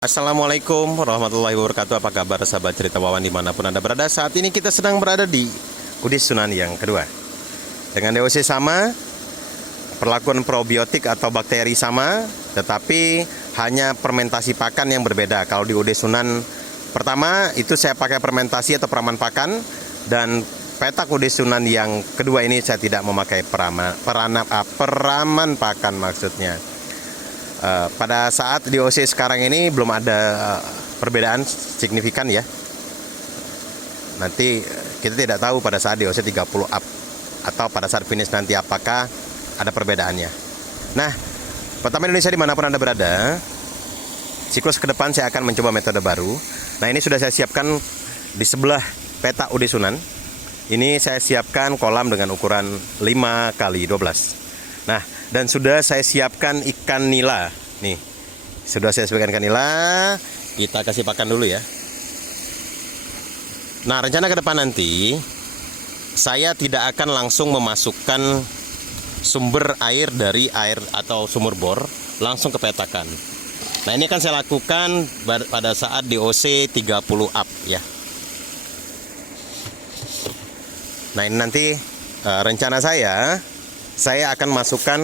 Assalamualaikum warahmatullahi wabarakatuh. Apa kabar sahabat cerita Wawan dimanapun Anda berada? Saat ini kita sedang berada di Udis Sunan yang kedua. Dengan DOC sama, perlakuan probiotik atau bakteri sama, tetapi hanya fermentasi pakan yang berbeda. Kalau di Udis Sunan pertama itu saya pakai fermentasi atau peraman pakan, dan petak Udis Sunan yang kedua ini saya tidak memakai peraman pakan maksudnya. Pada saat di OC sekarang ini belum ada perbedaan signifikan ya. Nanti kita tidak tahu pada saat di OC 30 up atau pada saat finish nanti apakah ada perbedaannya. Nah, pertama Indonesia dimanapun Anda berada, siklus ke depan saya akan mencoba metode baru. Nah, ini sudah saya siapkan di sebelah petak Udis Sunan. Ini saya siapkan kolam dengan ukuran 5x12. Nah, dan sudah saya siapkan ikan nila. Nih, sudah saya siapkan ikan nila. Kita kasih pakan dulu ya. Nah, rencana ke depan nanti saya tidak akan langsung memasukkan sumber air dari air atau sumur bor langsung ke petakan. Nah, ini akan saya lakukan pada saat DOC 30 up ya. Nah, ini nanti rencana saya akan masukkan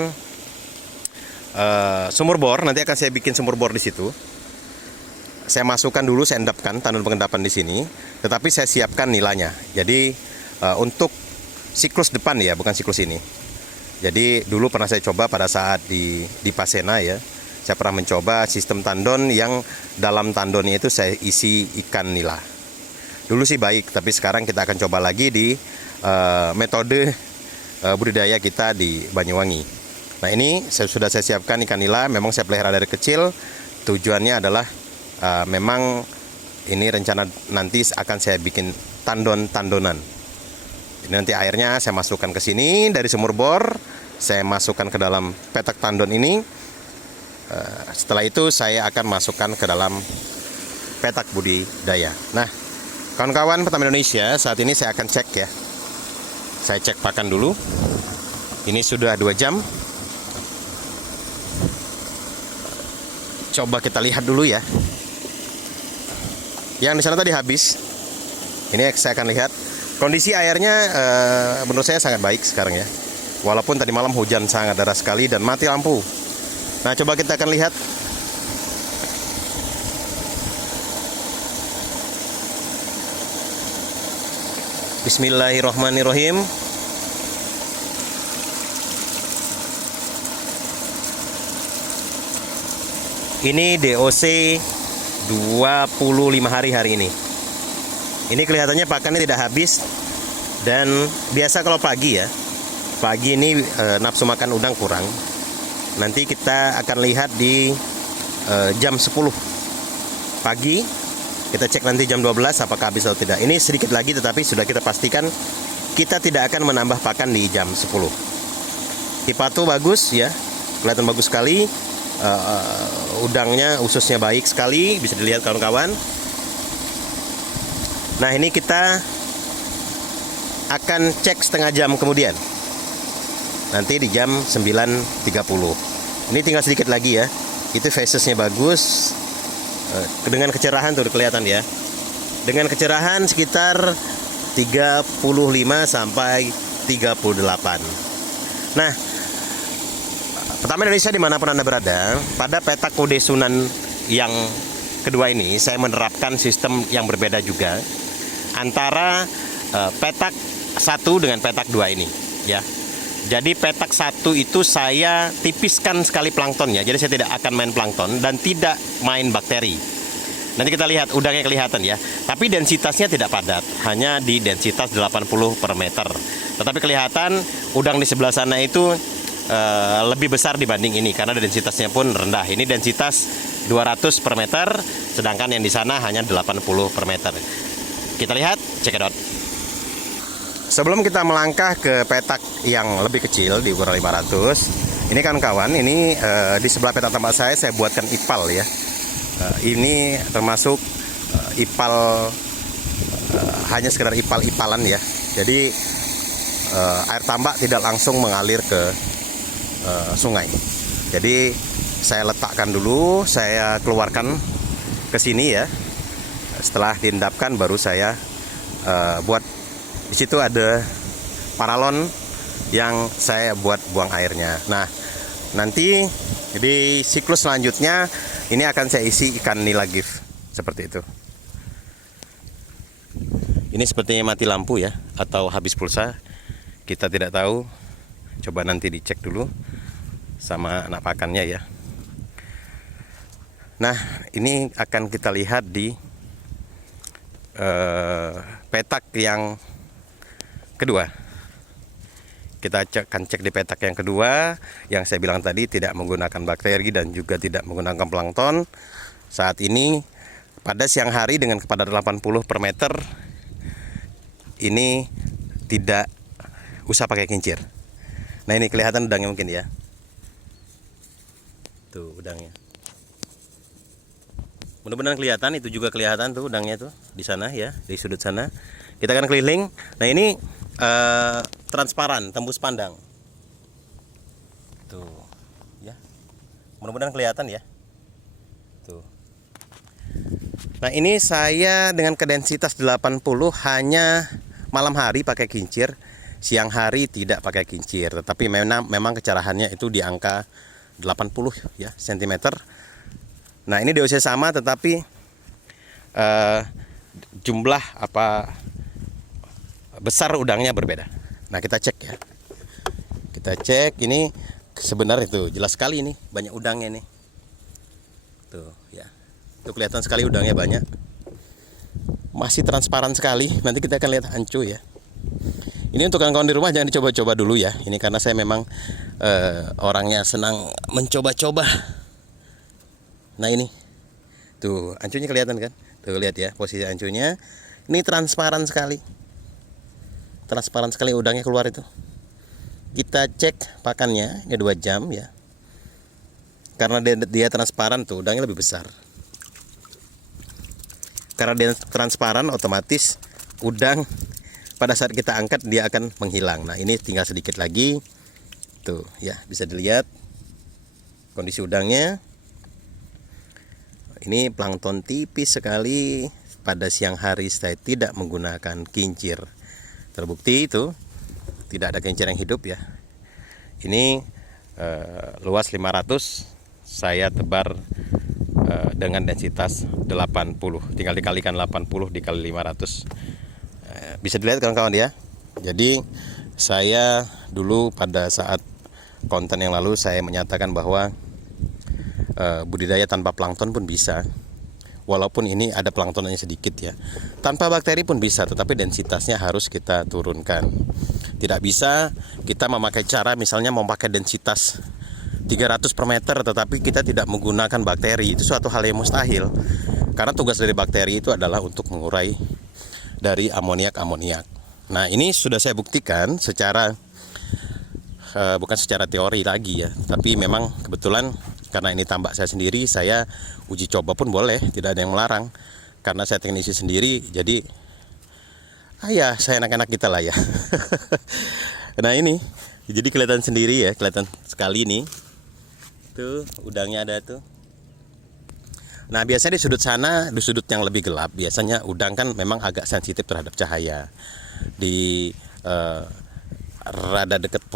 sumur bor. Nanti akan saya bikin sumur bor di situ. Saya masukkan dulu, saya endapkan tandon pengendapan di sini. Tetapi saya siapkan nilainya. Jadi untuk siklus depan ya, bukan siklus ini. Jadi dulu pernah saya coba pada saat di Pasena ya. Saya pernah mencoba sistem tandon yang dalam tandonnya itu saya isi ikan nila. Dulu sih baik, tapi sekarang kita akan coba lagi di metode budidaya kita di Banyuwangi. Nah, ini sudah saya siapkan ikan nila. Memang saya pelihara dari kecil. Tujuannya adalah memang ini rencana nanti akan saya bikin tandonan. Jadi nanti airnya saya masukkan ke sini dari sumur bor. Saya masukkan ke dalam petak tandon ini. Setelah itu saya akan masukkan ke dalam petak budidaya. Nah, kawan-kawan petani Indonesia, saat ini saya akan cek ya. Saya cek pakan dulu. Ini sudah 2 jam. Coba kita lihat dulu ya. Yang di sana tadi habis. Ini saya akan lihat. Kondisi airnya menurut saya sangat baik sekarang ya. Walaupun tadi malam hujan sangat deras sekali dan mati lampu. Nah, coba kita akan lihat. Bismillahirrahmanirrahim. Ini DOC 25 hari ini. Ini kelihatannya pakannya tidak habis. Dan biasa kalau pagi ya, pagi ini nafsu makan udang kurang. Nanti kita akan lihat di jam 10 pagi. Kita cek nanti jam 12 apakah habis atau tidak. Ini sedikit lagi, tetapi sudah kita pastikan kita tidak akan menambah pakan di jam 10. Hipatu bagus ya, kelihatan bagus sekali. Udangnya, ususnya baik sekali, bisa dilihat kawan-kawan. Nah, ini kita akan cek setengah jam kemudian. Nanti di jam 9.30. Ini tinggal sedikit lagi ya. Itu facesnya bagus. Dengan kecerahan tuh kelihatan ya. Dengan kecerahan sekitar 35 sampai 38. Nah, pertama Indonesia dimanapun Anda berada, pada petak Udis Sunan yang kedua ini saya menerapkan sistem yang berbeda juga antara petak 1 dengan petak 2 ini ya. Jadi petak 1 itu saya tipiskan sekali planktonnya. Jadi saya tidak akan main plankton dan tidak main bakteri. Nanti kita lihat udangnya kelihatan ya. Tapi densitasnya tidak padat, hanya di densitas 80 per meter. Tetapi kelihatan udang di sebelah sana itu lebih besar dibanding ini karena densitasnya pun rendah. Ini densitas 200 per meter, sedangkan yang di sana hanya 80 per meter. Kita lihat, cekidot. Sebelum kita melangkah ke petak yang lebih kecil di ukuran 500, ini kan kawan, ini di sebelah petak tempat saya buatkan ipal ya. Ini termasuk ipal, hanya sekedar ipal-ipalan ya. Jadi air tambak tidak langsung mengalir ke sungai. Jadi saya letakkan dulu, saya keluarkan ke sini ya. Setelah diendapkan baru saya buat, di situ ada paralon yang saya buat buang airnya. Nah, nanti di siklus selanjutnya ini akan saya isi ikan nila gift seperti itu. Ini sepertinya mati lampu ya, atau habis pulsa, kita tidak tahu. Coba nanti dicek dulu sama anak pakannya ya. Nah, ini akan kita lihat di petak yang kedua. Kita akan cek di petak yang kedua, yang saya bilang tadi tidak menggunakan bakteri dan juga tidak menggunakan plankton. Saat ini pada siang hari dengan kepadatan 80 per meter, ini tidak usah pakai kincir. Nah, ini kelihatan udangnya mungkin ya. Tuh udangnya. Mudah-mudahan kelihatan, itu juga kelihatan tuh udangnya tuh di sana ya, di sudut sana. Kita akan keliling. Nah, ini transparan, tembus pandang. Tuh, ya. Mudah-mudahan kelihatan ya. Tuh. Nah, ini saya dengan kedensitas 80 hanya malam hari pakai kincir, siang hari tidak pakai kincir. Tetapi memang kecerahannya itu di angka 80 ya cm. Nah, ini dosisnya sama, tetapi jumlah besar udangnya berbeda. Nah, kita cek ya. Kita cek ini sebenarnya itu jelas sekali ini banyak udangnya nih. Tuh ya. Tuh kelihatan sekali udangnya banyak. Masih transparan sekali. Nanti kita akan lihat hancu ya. Ini untuk kawan-kawan di rumah jangan dicoba-coba dulu ya. Ini karena saya memang orangnya senang mencoba-coba. Nah, ini tuh ancunya kelihatan kan? Tuh lihat ya posisi ancunya. Ini transparan sekali. Transparan sekali udangnya keluar itu. Kita cek pakannya ya 2 jam ya. Karena dia transparan tuh udangnya lebih besar. Karena dia transparan otomatis udang pada saat kita angkat dia akan menghilang. Nah, ini tinggal sedikit lagi. Tuh ya, bisa dilihat kondisi udangnya. Ini plankton tipis sekali. Pada siang hari saya tidak menggunakan kincir. Terbukti itu tidak ada kincir yang hidup ya. Ini luas 500, saya tebar dengan densitas 80. Tinggal dikalikan 80 dikali 500. Bisa dilihat kawan-kawan ya. Jadi saya dulu pada saat konten yang lalu saya menyatakan bahwa budidaya tanpa plankton pun bisa, walaupun ini ada planktonnya sedikit ya. Tanpa bakteri pun bisa, tetapi densitasnya harus kita turunkan. Tidak bisa kita memakai cara misalnya memakai densitas 300 per meter tetapi kita tidak menggunakan bakteri. Itu suatu hal yang mustahil. Karena tugas dari bakteri itu adalah untuk mengurai dari amoniak. Nah, ini sudah saya buktikan secara bukan secara teori lagi ya, tapi memang kebetulan karena ini tambak saya sendiri, saya uji coba pun boleh, tidak ada yang melarang. Karena saya teknisi sendiri, jadi ya saya anak-anak kita lah ya. Nah, ini jadi kelihatan sendiri ya, kelihatan sekali nih. Tuh udangnya ada tuh. Nah, biasanya di sudut sana, di sudut yang lebih gelap, biasanya udang kan memang agak sensitif terhadap cahaya. Di rada dekat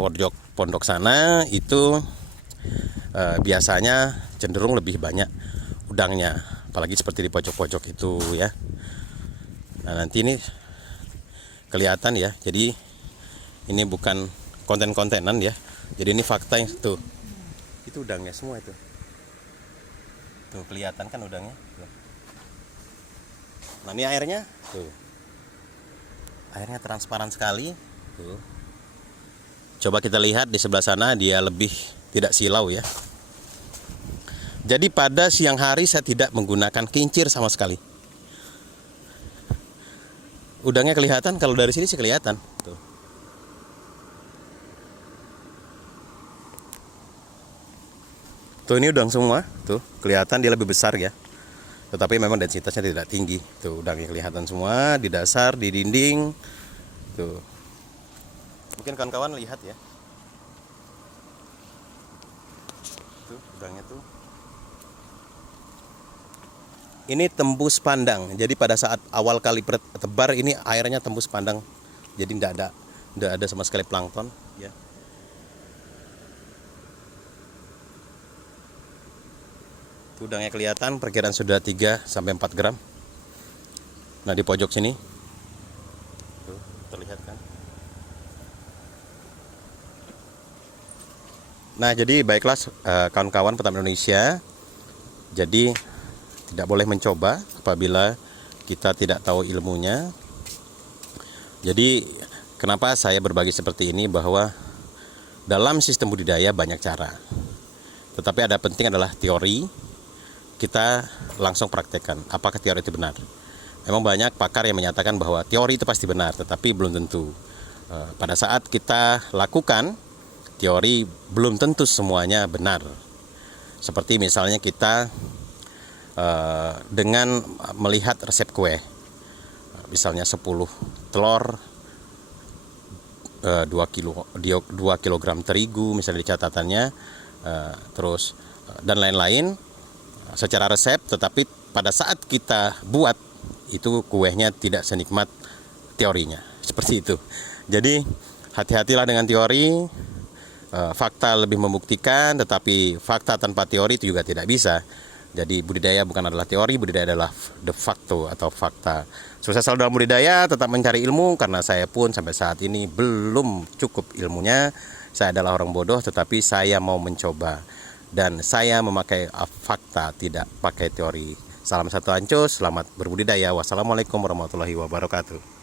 pondok sana itu biasanya cenderung lebih banyak udangnya, apalagi seperti di pojok-pojok itu ya. Nah, nanti ini kelihatan ya. Jadi ini bukan konten-kontenan ya. Jadi ini fakta yang tuh. Itu udangnya semua itu. Tuh kelihatan kan udangnya. Tuh. Nah, ini airnya tuh. Airnya transparan sekali. Tuh. Coba kita lihat di sebelah sana, dia lebih tidak silau ya. Jadi pada siang hari saya tidak menggunakan kincir sama sekali. Udangnya kelihatan, kalau dari sini sih kelihatan. Tuh. Tuh ini udang semua, tuh kelihatan dia lebih besar ya. Tetapi memang densitasnya tidak tinggi. Tuh udangnya kelihatan semua di dasar, di dinding. Tuh. Mungkin kawan-kawan lihat ya. Tuh udangnya tuh. Ini tembus pandang. Jadi pada saat awal kali tebar ini airnya tembus pandang. Jadi tidak ada sama sekali plankton. Ya. Udangnya kelihatan, perkiraan sudah 3 sampai 4 gram. Nah di pojok sini, tuh, terlihat kan. Nah jadi baiklah kawan-kawan petani Indonesia, jadi tidak boleh mencoba apabila kita tidak tahu ilmunya. Jadi kenapa saya berbagi seperti ini, bahwa dalam sistem budidaya banyak cara, tetapi ada penting adalah teori. Kita langsung praktekkan apakah teori itu benar. Memang banyak pakar yang menyatakan bahwa teori itu pasti benar, tetapi belum tentu. Pada saat kita lakukan teori, belum tentu semuanya benar. Seperti misalnya kita dengan melihat resep kue, misalnya 10 telur, 2 kilogram terigu misalnya di catatannya, terus dan lain-lain secara resep, tetapi pada saat kita buat itu kuenya tidak senikmat teorinya, seperti itu. Jadi hati-hatilah dengan teori. Fakta lebih membuktikan, tetapi fakta tanpa teori itu juga tidak bisa. Jadi budidaya bukan adalah teori, budidaya adalah de facto atau fakta. Sukses selalu dalam budidaya, tetap mencari ilmu, karena saya pun sampai saat ini belum cukup ilmunya. Saya adalah orang bodoh, tetapi saya mau mencoba. Dan saya memakai fakta, tidak pakai teori. Salam satu ancus, selamat berbudidaya. Wassalamualaikum warahmatullahi wabarakatuh.